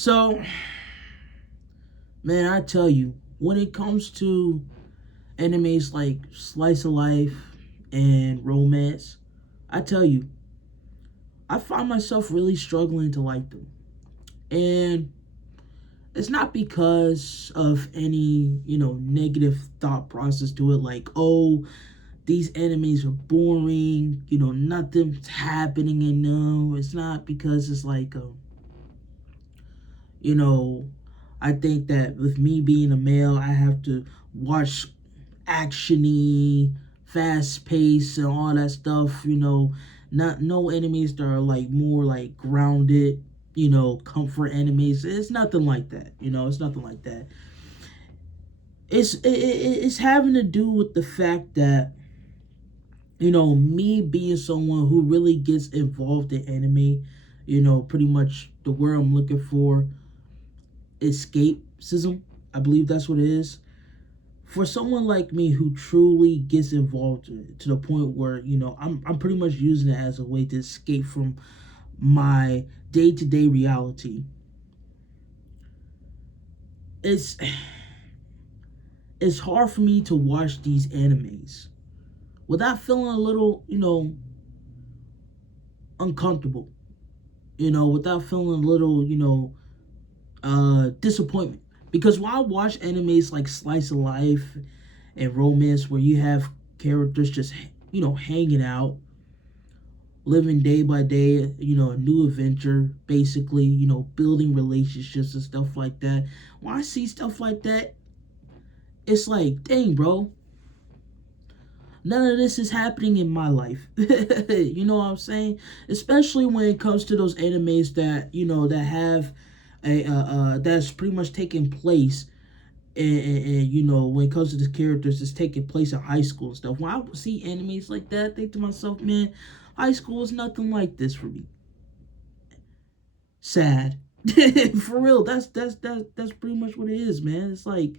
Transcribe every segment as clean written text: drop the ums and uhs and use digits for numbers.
So, man, I tell you, when it comes to animes like slice of life and romance, I tell you, I find myself really struggling to like them. And it's not because of any, negative thought process to it, like, oh, these animes are boring, nothing's happening in them. It's not because it's like, you know, I think that with me being a male, I have to watch actiony, fast pace, and all that stuff. Not no enemies that are like more like grounded. Comfort enemies. It's nothing like that. It's nothing like that. It's having to do with the fact that me being someone who really gets involved in anime. Pretty much the word I'm looking for, escapism. I believe that's what it is. For someone like me who truly gets involved in it to the point where I'm pretty much using it as a way to escape from my day-to-day reality. It's it's hard for me to watch these animes without feeling a little, uncomfortable. Without feeling a little, disappointment. Because while I watch animes like Slice of Life and Romance, where you have characters just, hanging out, living day by day, a new adventure, basically, building relationships and stuff like that. When I see stuff like that, it's like, dang, bro, none of this is happening in my life. You know what I'm saying? Especially when it comes to those animes that, that have that's pretty much taking place. And when it comes to the characters, it's taking place in high school and stuff. When I see animes like that, I think to myself, man, high school is nothing like this for me. Sad. For real, that's pretty much what it is, man. It's like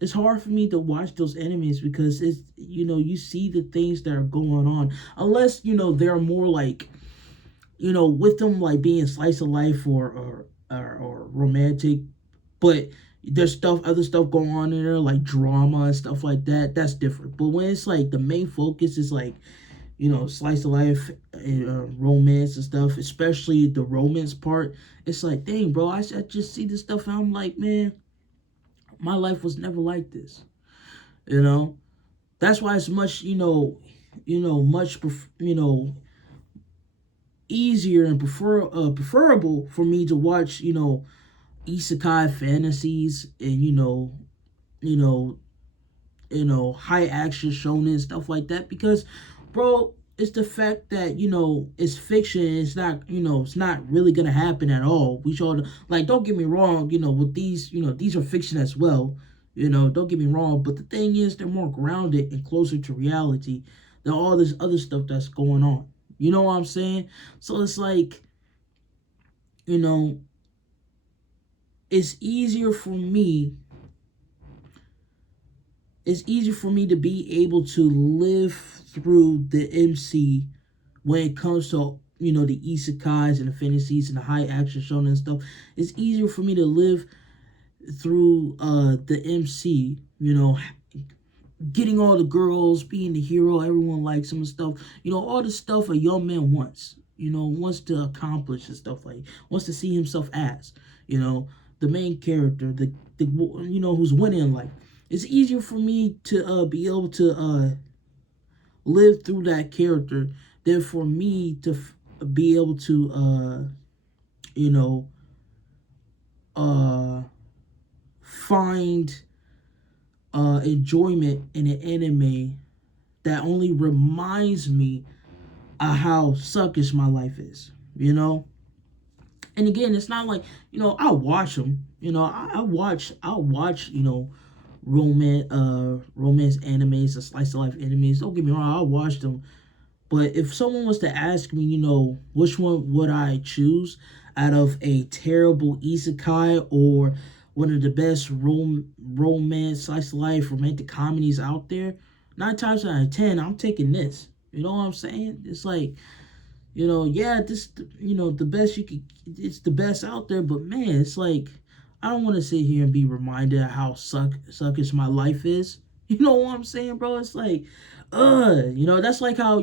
it's hard for me to watch those animes because it's you see the things that are going on, unless they're more like with them like being slice of life or romantic, but there's other stuff going on in there like drama and stuff like that. That's different. But when it's like the main focus is like slice of life and romance and stuff, especially the romance part, it's like, dang, bro, I just see this stuff and I'm like, man, my life was never like this. You know, that's why it's much, much, easier and preferable for me to watch, isekai fantasies and you know, high action shonen stuff like that because, bro, it's the fact that it's fiction. It's not it's not really gonna happen at all. We should like don't get me wrong. With these these are fiction as well. Don't get me wrong. But the thing is, they're more grounded and closer to reality than all this other stuff that's going on. You know what I'm saying? So it's like you know it's easier for me it's easier for me to be able to live through the MC when it comes to the isekais and the fantasies and the high action shonen and stuff. It's easier for me to live through the MC, getting all the girls, being the hero, everyone likes him and stuff. All the stuff a young man wants. Wants to accomplish and stuff like wants to see himself as, the main character, the who's winning in life. It's easier for me to be able to live through that character than for me to be able to you know uh find enjoyment in an anime that only reminds me of how suckish my life is. And again, it's not like I'll watch them. I'll watch romance animes or slice of life animes. Don't get me wrong, I'll watch them. But if someone was to ask me, which one would I choose out of a terrible isekai or one of the best romance slice of life romantic comedies out there, 9 times out of 10, I'm taking this. You know what I'm saying? It's like Yeah, this, the best you could, it's the best out there, but man, it's like, I don't want to sit here and be reminded of how suckish my life is. You know what I'm saying, bro? It's like, that's like how,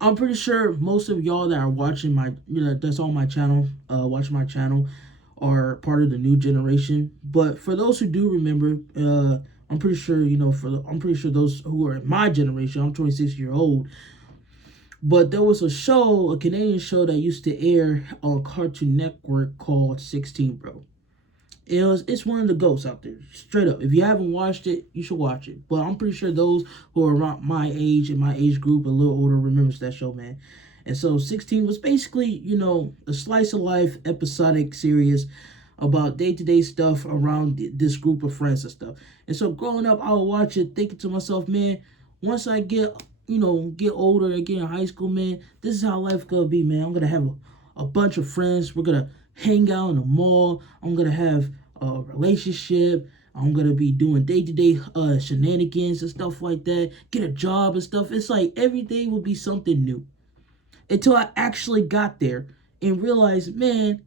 I'm pretty sure most of y'all that are watching that's on my channel, watching my channel, are part of the new generation. But for those who do remember, I'm pretty sure, I'm pretty sure those who are in my generation, I'm 26 years old, but there was a show, a Canadian show that used to air on Cartoon Network called 16, bro. It's one of the ghosts out there, straight up. If you haven't watched it, you should watch it. But I'm pretty sure those who are around my age and my age group, a little older, remembers that show, man. And so 16 was basically, a slice of life episodic series about day-to-day stuff around this group of friends and stuff. And so growing up, I would watch it thinking to myself, man, once I get older and get in high school, man, this is how life gonna be, man. I'm gonna have a bunch of friends. We're gonna hang out in the mall. I'm gonna have a relationship. I'm gonna be doing day-to-day shenanigans and stuff like that. Get a job and stuff. It's like every day will be something new. Until I actually got there and realized, man,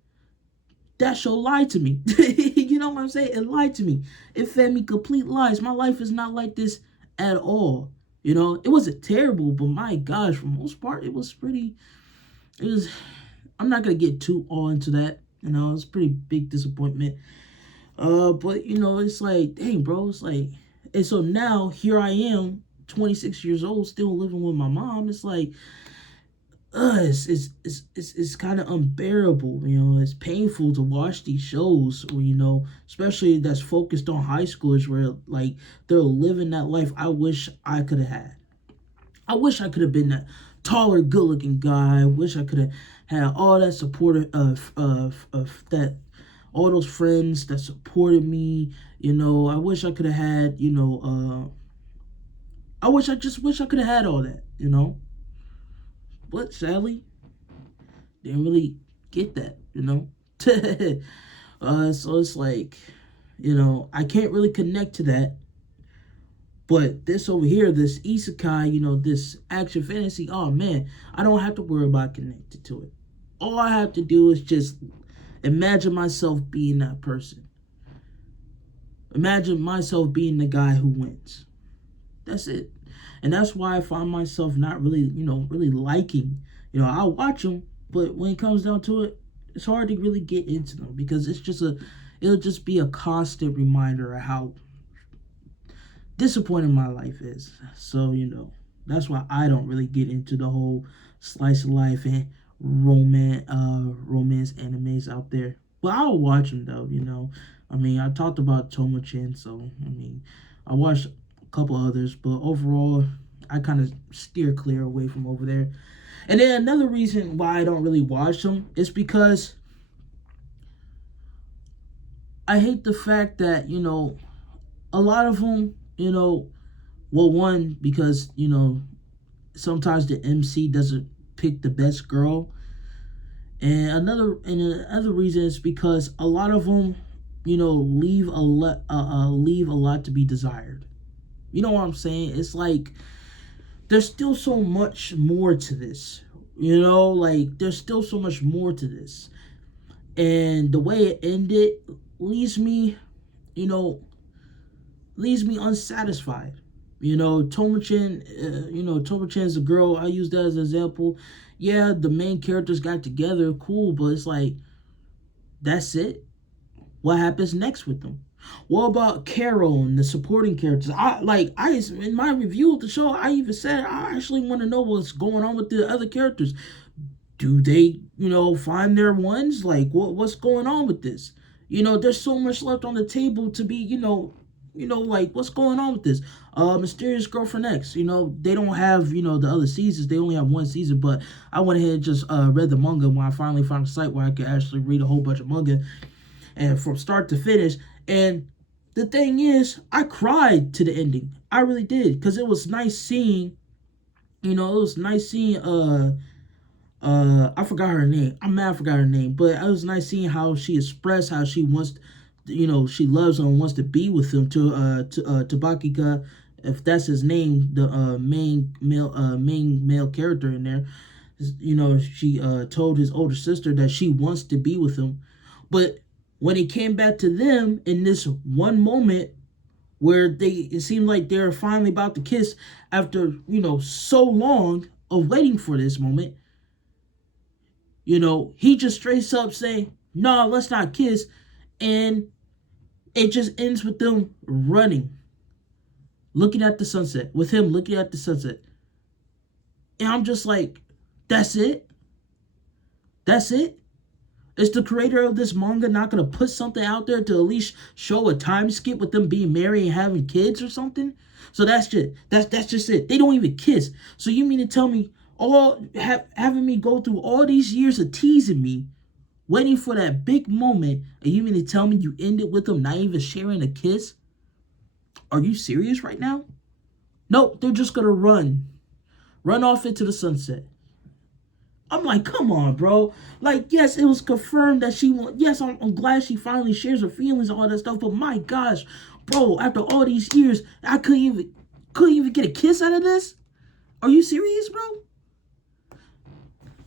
that show lied to me. You know what I'm saying? It lied to me. It fed me complete lies. My life is not like this at all. It wasn't terrible, but my gosh, for the most part, it was pretty. It was. I'm not gonna get too all into that. It's a pretty big disappointment. But it's like, dang, bro, it's like, and so now here I am, 26 years old, still living with my mom. It's like, it's kind of unbearable. It's painful to watch these shows where, especially that's focused on high schoolers, where like they're living that life I wish I could have had. I wish I could have been that taller, good-looking guy. I wish I could have had all that support of that, all those friends that supported me. I wish I could have had, I just wish I could have had all that. But sadly, didn't really get that. So it's like, I can't really connect to that. But this over here, this isekai, this action fantasy, oh man, I don't have to worry about connected to it. All I have to do is just imagine myself being that person. Imagine myself being the guy who wins. That's it. And that's why I find myself not really, really liking, I'll watch them, but when it comes down to it, it's hard to really get into them because it'll just be a constant reminder of how disappointing my life is. So, that's why I don't really get into the whole slice of life and romance animes out there. But I'll watch them though. I mean, I talked about Tomo-chan, so I mean, I watched a couple others, but overall, I kind of steer clear away from over there. And then another reason why I don't really watch them is because I hate the fact that, a lot of them, well, one, because, sometimes the MC doesn't pick the best girl. And another reason is because a lot of them, leave a lot to be desired. You know what I'm saying? It's like there's still so much more to this. Like there's still so much more to this. And the way it ended leaves me, unsatisfied. Tomo-chan, Tomo-chan's a girl. I use that as an example. Yeah, the main characters got together, cool, but it's like, that's it? What happens next with them? What about Carol and the supporting characters? In my review of the show, I even said I actually want to know what's going on with the other characters. Do they, find their ones? Like, what's going on with this? There's so much left on the table to be, like, what's going on with this? Mysterious Girlfriend X, they don't have, the other seasons. They only have one season, but I went ahead and just read the manga when I finally found a site where I could actually read a whole bunch of manga, and from start to finish. And the thing is, I cried to the ending. I really did, because it was nice seeing, I forgot her name. I'm mad I forgot her name, but it was nice seeing how she expressed how she wants, she loves him and wants to be with him. To Bakika, if that's his name, the main male character in there. she told his older sister that she wants to be with him. But when it came back to them in this one moment where it seemed like they were finally about to kiss after, so long of waiting for this moment, he just straight up saying, "No, let's not kiss." And it just ends with them running, looking at the sunset, with him looking at the sunset. And I'm just like, that's it? That's it? Is the creator of this manga not going to put something out there to at least show a time skip with them being married and having kids or something? So that's just it. They don't even kiss. So you mean to tell me having me go through all these years of teasing me, waiting for that big moment, and you mean to tell me you ended with them not even sharing a kiss? Are you serious right now? Nope, they're just going to run off into the sunset. I'm like, come on, bro. Like, yes, it was confirmed that yes, I'm glad she finally shares her feelings and all that stuff. But my gosh, bro, after all these years, I couldn't even get a kiss out of this. Are you serious, bro?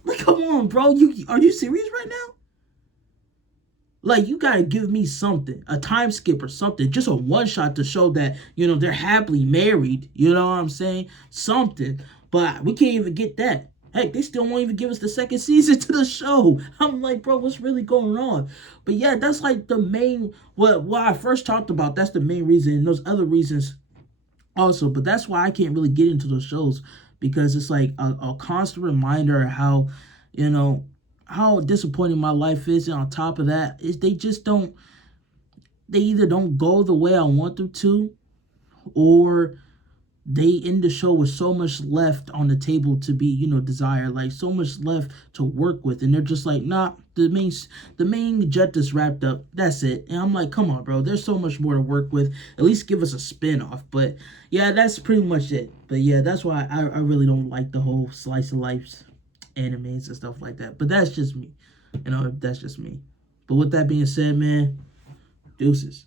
Like, come on, bro. Are you serious right now? Like, you gotta give me something, a time skip or something, just a one shot to show that, they're happily married. You know what I'm saying? Something. But we can't even get that. Heck, they still won't even give us the second season to the show. I'm like, bro, what's really going on? But yeah, that's like the main, what I first talked about, that's the main reason. And those other reasons also. But that's why I can't really get into those shows, because it's like a constant reminder of how, how disappointing my life is. And on top of that, is they either don't go the way I want them to, or they end the show with so much left on the table to be, desired, like so much left to work with, and they're just like, nah, the main jet is wrapped up. That's it. And I'm like, come on, bro. There's so much more to work with. At least give us a spin-off. But yeah, that's pretty much it. But yeah, that's why I really don't like the whole slice of life animes and stuff like that. But that's just me. That's just me. But with that being said, man, deuces.